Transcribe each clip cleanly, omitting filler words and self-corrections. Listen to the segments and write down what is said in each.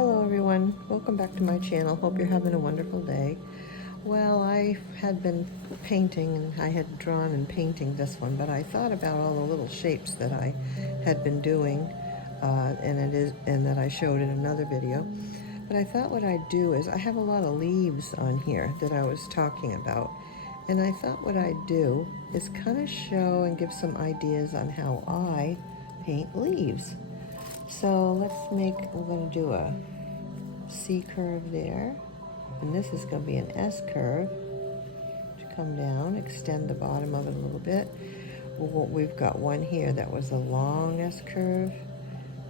Hello everyone, welcome back to my channel. Hope you're having a wonderful day. Well, I had been painting and I had drawn and painting this one, but I thought about all the little shapes that I had been doing and that I showed in another video. But I thought what I'd do is I have a lot of leaves on here that I was talking about. And I thought what I'd do is kind of show and give some ideas on how I paint leaves. So we're going to do a C curve there, and this is going to be an S curve to come down, extend the bottom of it a little bit. We've got one here that was a long S curve,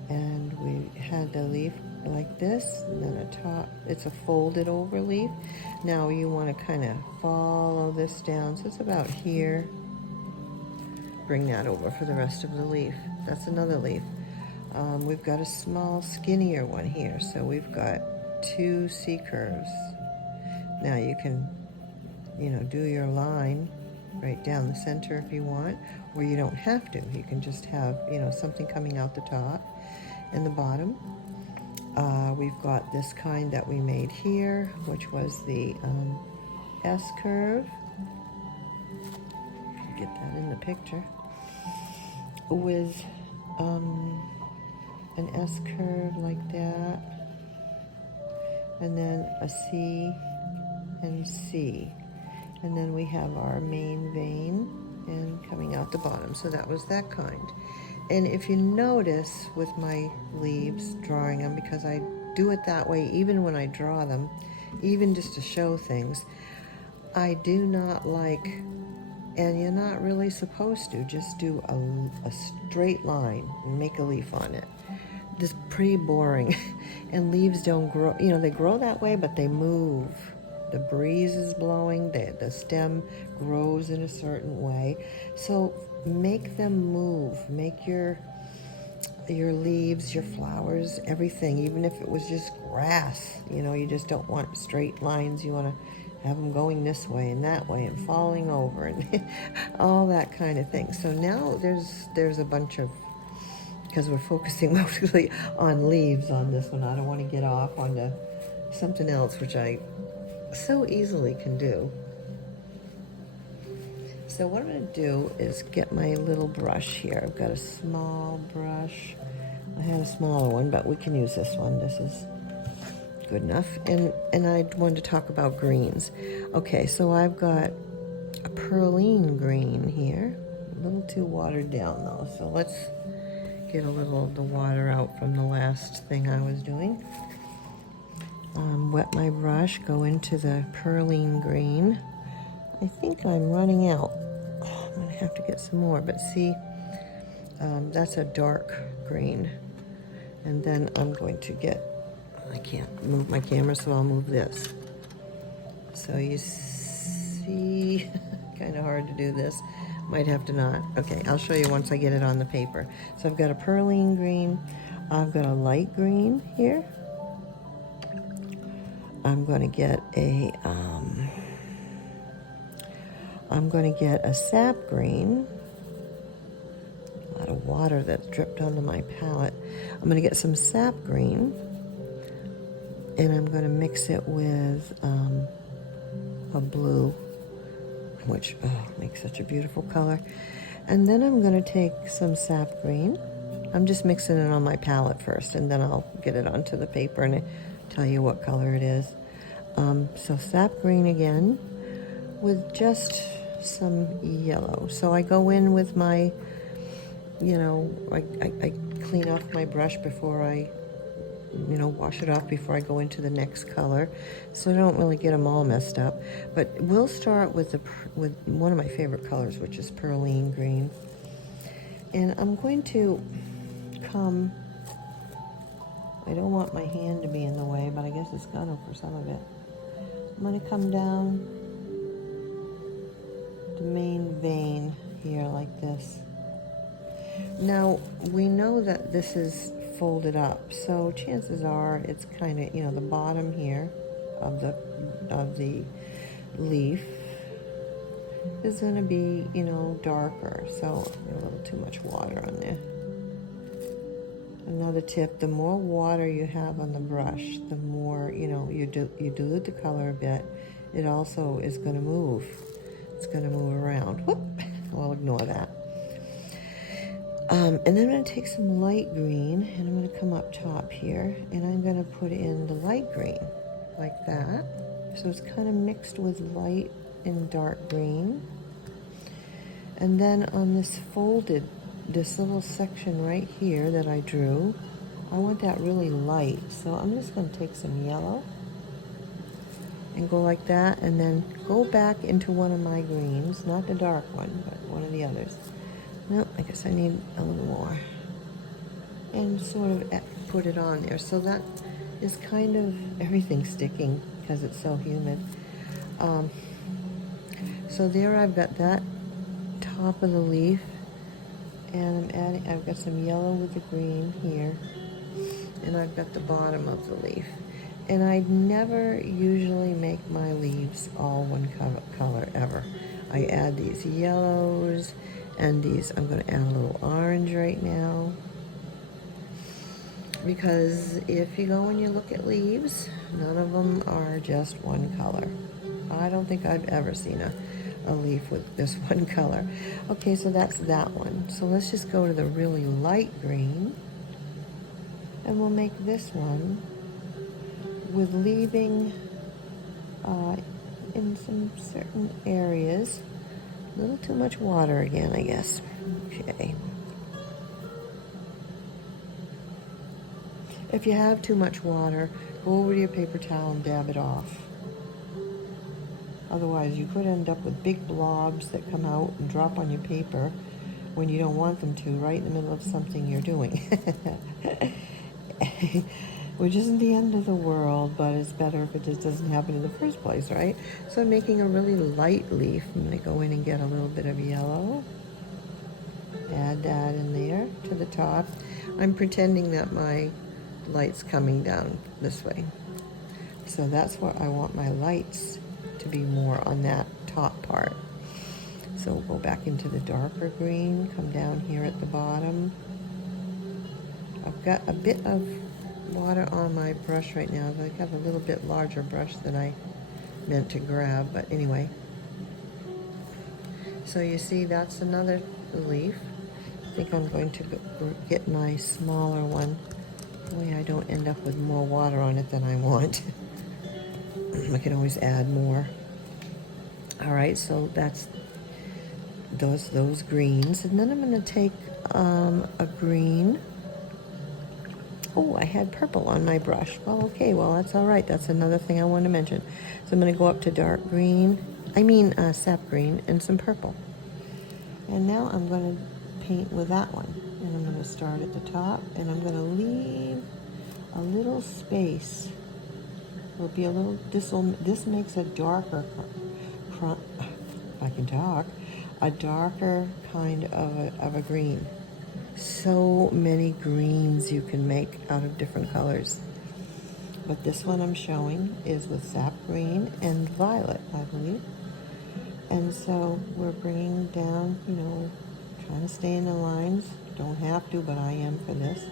and we had the leaf like this, and then a top, it's a folded over leaf. Now you want to kind of follow this down, so it's about here. Bring that over for the rest of the leaf. That's another leaf. We've got a small, skinnier one here, so we've got two C curves. Now you can, do your line right down the center if you want, or you don't have to. You can just have, something coming out the top and the bottom. We've got this kind that we made here, which was the S curve. Get that in the picture. With an S curve like that, and then a C and C, and then we have our main vein and coming out the bottom. So that was that kind. And if you notice with my leaves, drawing them, because I do it that way even when I draw them, even just to show things, I do not like, and you're not really supposed to, just do a straight line and make a leaf on it. This is pretty boring. And leaves don't grow, they grow that way, but they move. The breeze is blowing, the stem grows in a certain way. So make them move. Make your leaves, your flowers, everything, even if it was just grass. You just don't want straight lines. You want to have them going this way and that way and falling over and all that kind of thing. So now there's a bunch of, because we're focusing mostly on leaves on this one, I don't want to get off onto something else, which I so easily can do. So what I'm going to do is get my little brush here. I've got a small brush. I had a smaller one, but we can use this one. This is good enough. And I wanted to talk about greens. Okay, so I've got a perline green here. A little too watered down though, so let's get a little of the water out from the last thing I was doing. Wet my brush, go into the perline green. I think I'm running out. I'm gonna have to get some more, but see, that's a dark green. And then I'm going to get, I can't move my camera, so I'll move this. So you see, kind of hard to do this. Might have to not. Okay, I'll show you once I get it on the paper. So I've got a perline green. I've got a light green here. I'm going to get a sap green. A lot of water that's dripped onto my palette. I'm going to get some sap green, and I'm going to mix it with a blue, which makes such a beautiful color. And then I'm going to take some sap green. I'm just mixing it on my palette first, and then I'll get it onto the paper and tell you what color it is. So sap green again with just some yellow. So I go in with my, I clean off my brush before I, wash it off before I go into the next color, so I don't really get them all messed up. But we'll start with with one of my favorite colors, which is perline green. And I'm going to come, I don't want my hand to be in the way, but I guess it's gonna for some of it. I'm gonna come down the main vein here like this. Now, we know that this is folded up, so chances are it's kind of, the bottom here of the leaf is going to be, darker. So a little too much water on there. Another tip, the more water you have on the brush, the more, you dilute the color a bit, it also is going to move. It's going to move around. Whoop! I'll ignore that. And then I'm going to take some light green, and I'm going to come up top here, and I'm going to put in the light green, like that. So it's kind of mixed with light and dark green. And then on this little section right here that I drew, I want that really light. So I'm just going to take some yellow and go like that, and then go back into one of my greens, not the dark one, but one of the others. Nope, I guess I need a little more. And sort of put it on there. So that is kind of everything sticking because it's so humid. So there I've got that top of the leaf, and I've got some yellow with the green here, and I've got the bottom of the leaf. And I never usually make my leaves all one color ever. I add these yellows and these. I'm going to add a little orange right now, because if you go and you look at leaves, none of them are just one color. I don't think I've ever seen a leaf with this one color. Okay, so that's that one. So let's just go to the really light green, and we'll make this one with leaving in some certain areas. A little too much water again, I guess. Okay. If you have too much water, go over to your paper towel and dab it off. Otherwise, you could end up with big blobs that come out and drop on your paper when you don't want them to, right in the middle of something you're doing. Which isn't the end of the world, but it's better if it just doesn't happen in the first place, right? So I'm making a really light leaf. I'm going to go in and get a little bit of yellow. Add that in there to the top. I'm pretending that my light's coming down this way. So that's where I want my lights to be more on that top part. So we'll go back into the darker green, come down here at the bottom. I've got a bit of water on my brush right now. I have a little bit larger brush than I meant to grab, but anyway. So you see, that's another leaf. I think I'm going to get my smaller one. That way I don't end up with more water on it than I want. I can always add more. All right, so that's those greens. And then I'm going to take a green. Oh, I had purple on my brush. Well, okay, well, that's all right. That's another thing I want to mention. So I'm going to go up to dark green, sap green, and some purple. And now I'm going to paint with that one. And I'm going to start at the top, and I'm going to leave a little space. It'll be a little, this makes a darker, if I can talk, a darker kind of a green. So many greens you can make out of different colors. But this one I'm showing is with sap green and violet, I believe. And so we're bringing down, trying to stay in the lines. Don't have to, but I am for this.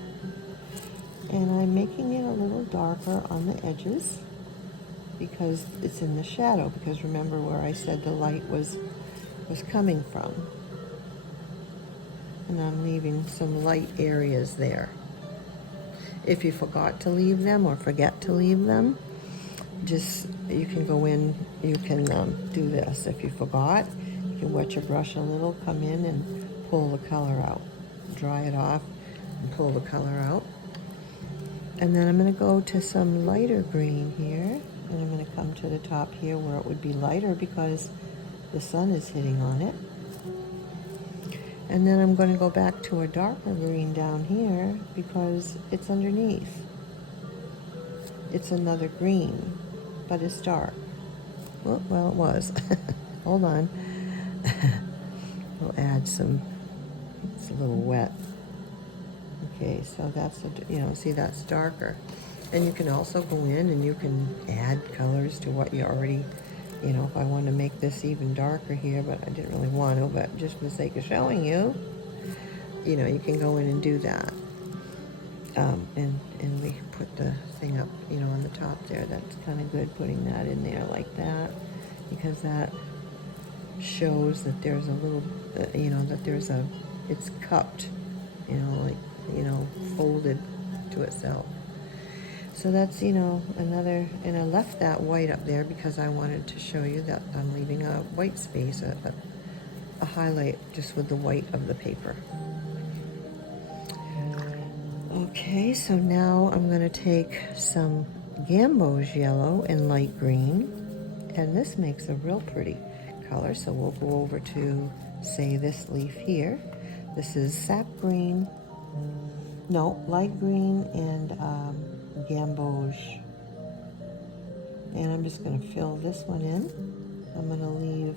And I'm making it a little darker on the edges because it's in the shadow, because remember where I said the light was coming from. And I'm leaving some light areas there. If you forgot to leave them or forget to leave them, you can go in, you can do this. If you forgot, you can wet your brush a little, come in and pull the color out. Dry it off and pull the color out. And then I'm going to go to some lighter green here, and I'm going to come to the top here where it would be lighter because the sun is hitting on it. And then I'm going to go back to a darker green down here because it's underneath. It's another green, but it's dark. Well, it was. Hold on. We'll add some, it's a little wet. Okay, so that's, see, that's darker. And you can also go in and you can add colors to what you already, if I want to make this even darker here, but I didn't really want to, but just for the sake of showing you, you can go in and do that. And we put the thing up, you know, on the top there. That's kind of good, putting that in there like that, because that shows that there's a little, you know, that there's a, it's cupped, you know, like, you know, folded to itself. So that's, you know, another, and I left that white up there because I wanted to show you that I'm leaving a white space, a highlight just with the white of the paper. Okay, so now I'm going to take some gamboge yellow and light green, and this makes a real pretty color. So we'll go over to, say, this leaf here. This is sap green, no, light green and gamboge. And I'm just going to fill this one in. I'm going to leave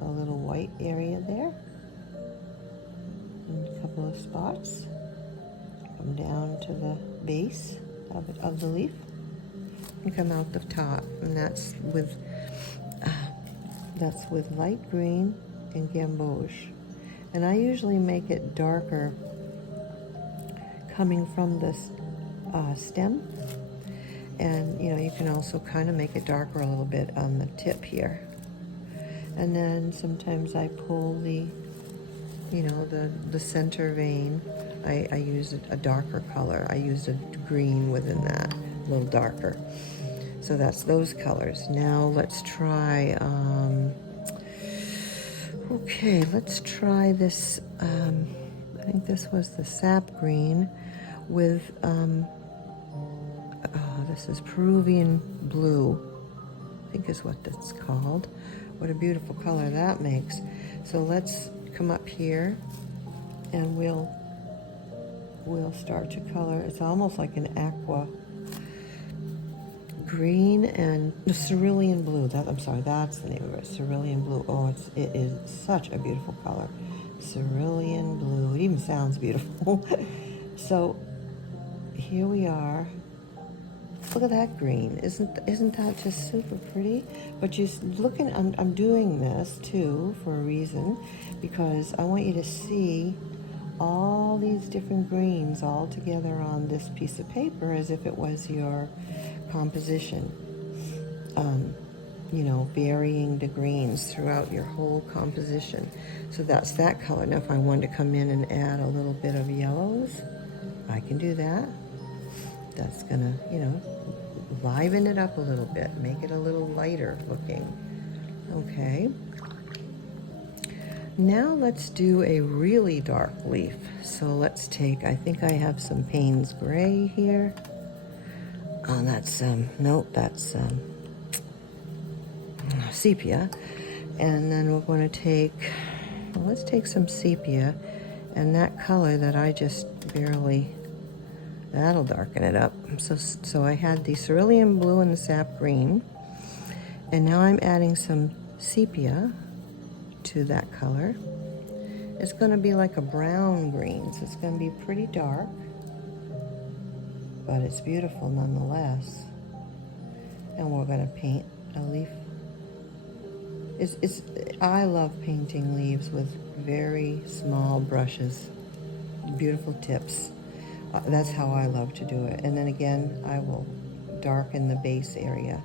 a little white area there, and a couple of spots. Come down to the base of the leaf and come out the top, and that's with light green and gamboge. And I usually make it darker coming from this stem, and you know, you can also kind of make it darker a little bit on the tip here. And then sometimes I pull the, you know, the center vein. I use a darker color. I use a green within that, a little darker. So that's those colors. Now let's try, okay, let's try this, I think this was the sap green with, this is Peruvian blue, I think is what that's called. What a beautiful color that makes. So let's come up here and we'll start to color. It's almost like an aqua green and the cerulean blue. I'm sorry, that's the name of it, cerulean blue. Oh, it is such a beautiful color. Cerulean blue. It even sounds beautiful. So here we are. Look at that green. Isn't that just super pretty? But just looking, I'm doing this too for a reason, because I want you to see all these different greens all together on this piece of paper as if it was your composition. You know, varying the greens throughout your whole composition. So that's that color. Now if I wanted to come in and add a little bit of yellows, I can do that. That's gonna, you know, liven it up a little bit, make it a little lighter looking. Okay. Now let's do a really dark leaf. So let's take, I think I have some Payne's Gray here. Oh, that's, nope, that's sepia. And then we're going to take, well, let's take some sepia, and that color that I just barely, that'll darken it up. So I had the cerulean blue and the sap green, and now I'm adding some sepia to that color. It's going to be like a brown green, so it's going to be pretty dark, but it's beautiful nonetheless. And we're going to paint a leaf. I love painting leaves with very small brushes, beautiful tips. That's how I love to do it. And then again, I will darken the base area.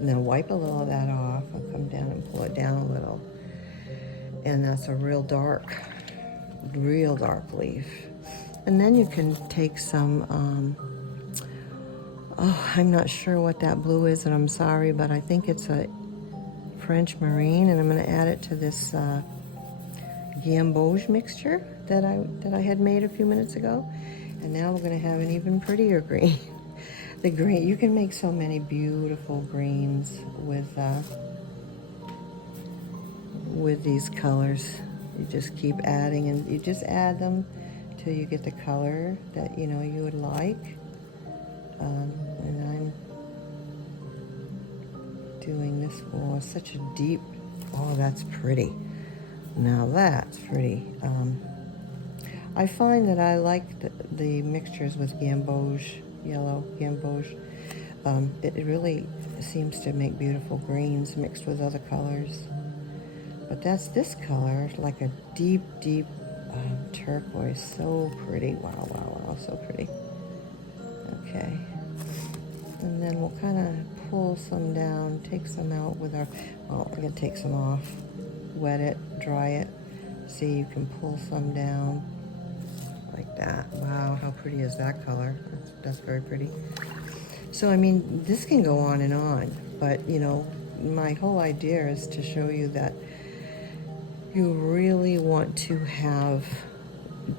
And then wipe a little of that off and come down and pull it down a little. And that's a real dark leaf. And then you can take some, oh, I'm not sure what that blue is, and I'm sorry, but I think it's a French Marine, and I'm going to add it to this gamboge mixture that I had made a few minutes ago. And now we're going to have an even prettier green. The green, you can make so many beautiful greens with these colors. You just keep adding, and you just add them till you get the color that you know you would like. And I'm doing this. Oh, such a deep. Oh, that's pretty. Now that's pretty. I find that I like the mixtures with gamboge, yellow gamboge. It really seems to make beautiful greens mixed with other colors. But that's this color, like a deep turquoise. So pretty. Wow, wow, wow. so pretty. Okay. And then we'll kind of pull some down, take some out with our, well, we're going to take some off, wet it, dry it. See, you can pull some down like that. Wow, how pretty is that color? That's very pretty. So, I mean, this can go on, but, you know, my whole idea is to show you that you really want to have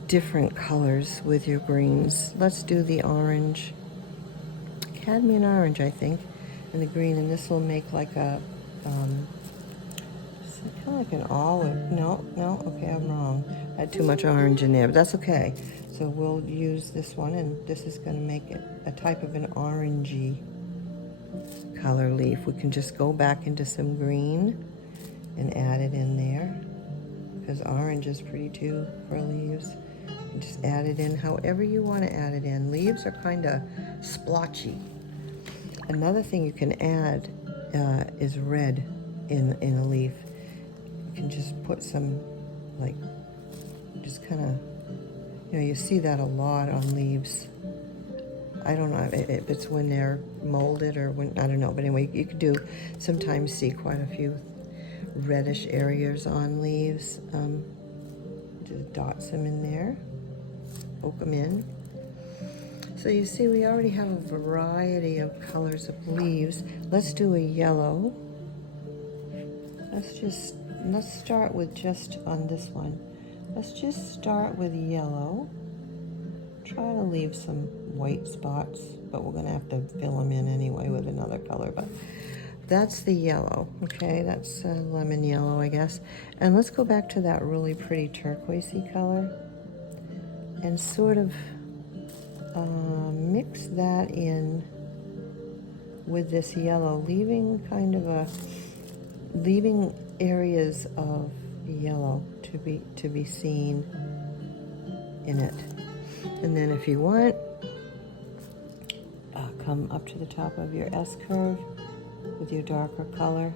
different colors with your greens. Let's do the orange, cadmium orange, I think, and the green, and this will make like a, kind of like an olive. No, okay, I'm wrong. I had too much orange in there, but that's okay. So we'll use this one, and this is going to make it a type of an orangey color leaf. We can just go back into some green and add it in there, because orange is pretty too for leaves. And just add it in however you want to add it in. Leaves are kind of splotchy. Another thing you can add is red in a leaf. You can just put some, like, just kind of, you know, you see that a lot on leaves. I don't know if it's when they're molded or when, I don't know, but anyway, you could do, sometimes see quite a few reddish areas on leaves. Just dot some in there, poke them in. So you see we already have a variety of colors of leaves. Let's do a yellow. Let's start with just on this one. Let's just start with yellow. Try to leave some white spots, but we're gonna have to fill them in anyway with another color, but that's the yellow, okay? That's lemon yellow, I guess. And let's go back to that really pretty turquoisey color and sort of mix that in with this yellow, leaving areas of yellow to be seen in it. And then if you want, come up to the top of your S curve with your darker color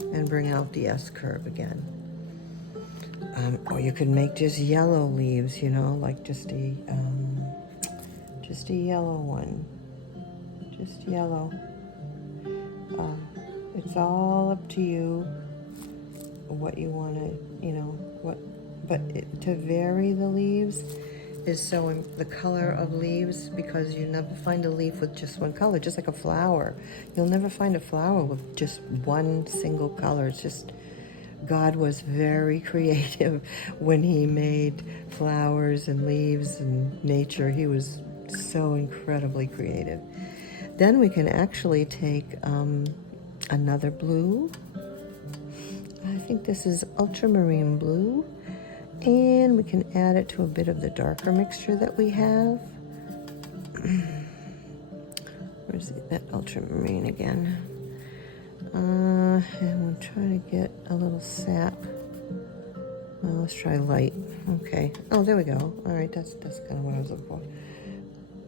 and bring out the S curve again. Or you could make just yellow leaves, you know, like just a yellow one, just yellow. It's all up to you what you want to, you know, to vary the leaves is so the color of leaves, because you never find a leaf with just one color, just like a flower. You'll never find a flower with just one single color. It's just, God was very creative when he made flowers and leaves and nature. He was so incredibly creative. Then we can actually take another blue. I think this is ultramarine blue. And we can add it to a bit of the darker mixture that we have. Where's that ultramarine again? And we'll try to get a little sap. Well, let's try light. Okay. Oh, there we go. All right, that's kind of what I was looking for.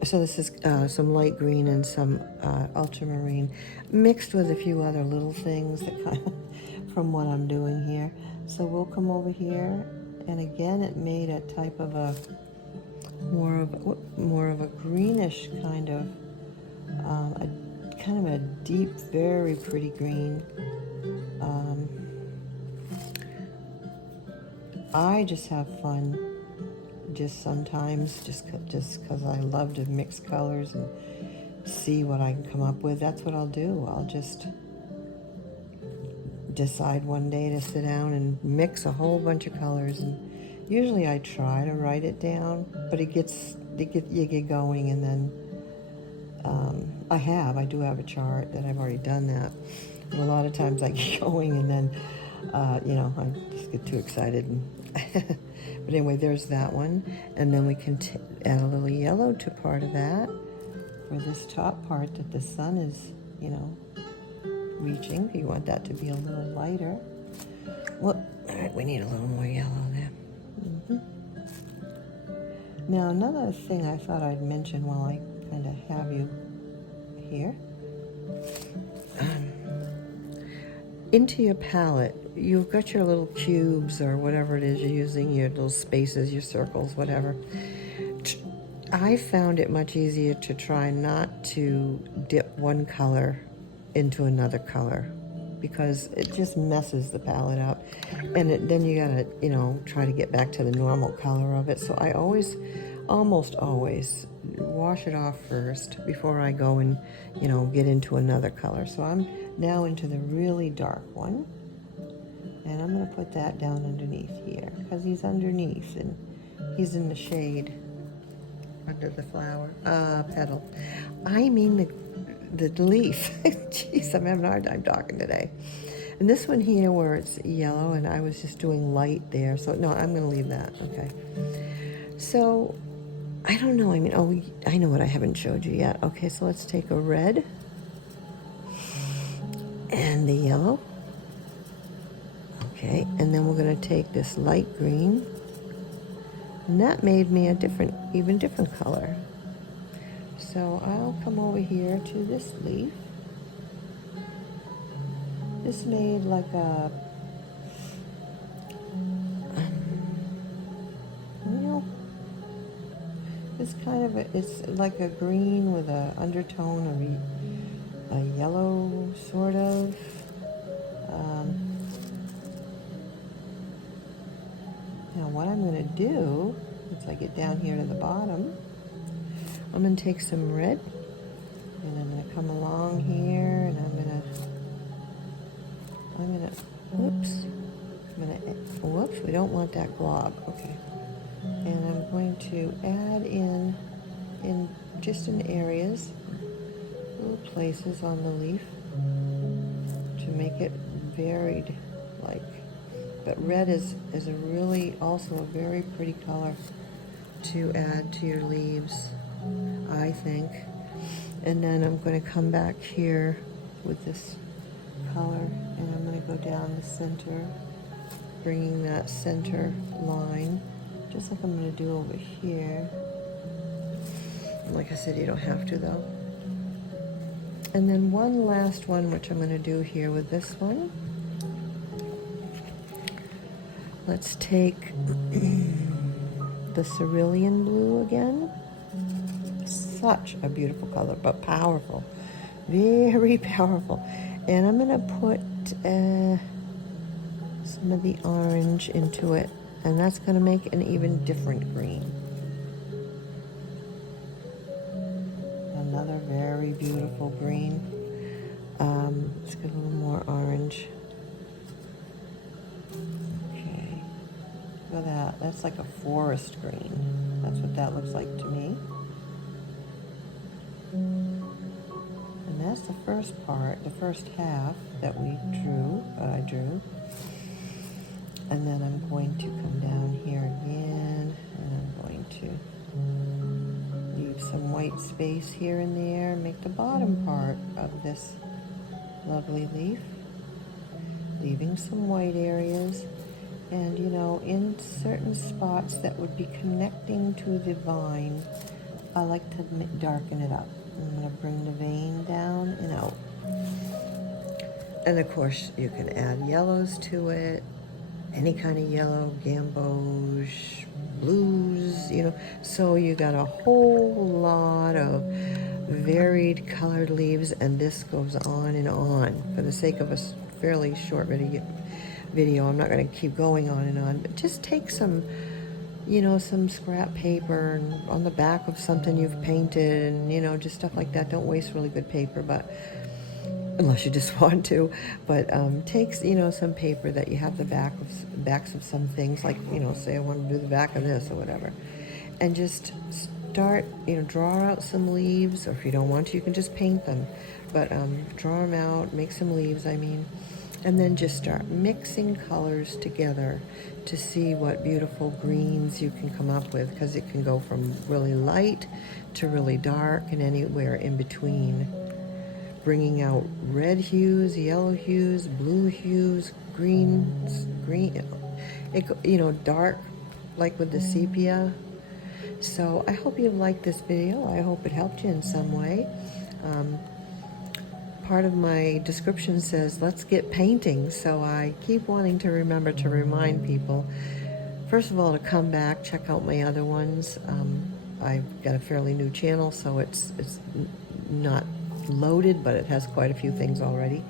So this is some light green and some ultramarine mixed with a few other little things that kind of from what I'm doing here. So we'll come over here. And again, it made a type of a more of a greenish kind of a deep, very pretty green. I just have fun, just sometimes, just because I love to mix colors and see what I can come up with. That's what I'll do. I'll just decide one day to sit down and mix a whole bunch of colors, and usually I try to write it down, but you get going, and then I do have a chart that I've already done that, and a lot of times I get going, and then you know, I just get too excited. But anyway, there's that one, and then we can add a little yellow to part of that for this top part that the sun is, you know, reaching. You want that to be a little lighter. Well, all right, we need a little more yellow there. Now, another thing I thought I'd mention while I kind of have you here. Into your palette, you've got your little cubes or whatever it is you're using, your little spaces, your circles, whatever. I found it much easier to try not to dip one color into another color, because it just messes the palette up, and then you gotta, you know, try to get back to the normal color of it. So I always, almost always, wash it off first before I go and, you know, get into another color. So I'm now into the really dark one, and I'm gonna put that down underneath here, because he's underneath and he's in the shade under the flower petal. I mean the leaf. Jeez, I'm having a hard time talking today. And this one here where it's yellow, and I was just doing light there. So no, I'm gonna leave that, okay. So, I don't know, I mean, oh, I know what I haven't showed you yet. Okay, so let's take a red and the yellow. Okay, and then we're gonna take this light green, and that made me a different, even different color. So I'll come over here to this leaf. This made like a, you know, it's kind of it's like a green with a undertone of a yellow, sort of. Now what I'm going to do, once I get down here to the bottom, I'm going to take some red, and I'm going to come along here, and I'm going to, whoops, we don't want that glob, okay. And I'm going to add in just in areas, little places on the leaf to make it varied, like. But red is a really also a very pretty color to add to your leaves, I think. And then I'm going to come back here with this color, and I'm going to go down the center, bringing that center line, just like I'm going to do over here. Like I said, you don't have to though. And then one last one, which I'm going to do here with this one. Let's take the cerulean blue again. Such a beautiful color, but powerful. Very powerful. And I'm going to put some of the orange into it, and that's going to make an even different green. Another very beautiful green. Let's get a little more orange. Look at that. That's like a forest green. That's what that looks like to me. And that's the first part, the first half that I drew. And then I'm going to come down here again, and I'm going to leave some white space here and there, make the bottom part of this lovely leaf, leaving some white areas. And, you know, in certain spots that would be connecting to the vine, I like to darken it up. I'm going to bring the vein down and out. And, of course, you can add yellows to it, any kind of yellow, gamboge, blues, you know. So you got a whole lot of varied colored leaves, and this goes on and on. For the sake of a fairly short video, I'm not going to keep going on and on, but just take some, you know, some scrap paper and on the back of something you've painted, and, you know, just stuff like that. Don't waste really good paper, but unless you just want to. But take, you know, some paper that you have the backs of some things, like, you know, say I want to do the back of this or whatever, and just start, you know, draw out some leaves, or if you don't want to, you can just paint them, but draw them out, make some leaves, I mean. And then just start mixing colors together to see what beautiful greens you can come up with, because it can go from really light to really dark and anywhere in between. Bringing out red hues, yellow hues, blue hues, green, you know, dark, like with the sepia. So I hope you liked this video. I hope it helped you in some way. Part of my description says, let's get painting. So I keep wanting to remember to remind people, first of all, to come back, check out my other ones. I've got a fairly new channel, so it's not loaded, but it has quite a few things already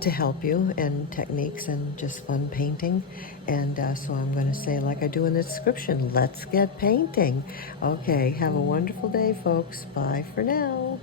to help you, and techniques, and just fun painting. And so I'm going to say, like I do in the description, let's get painting. Okay, have a wonderful day, folks. Bye for now.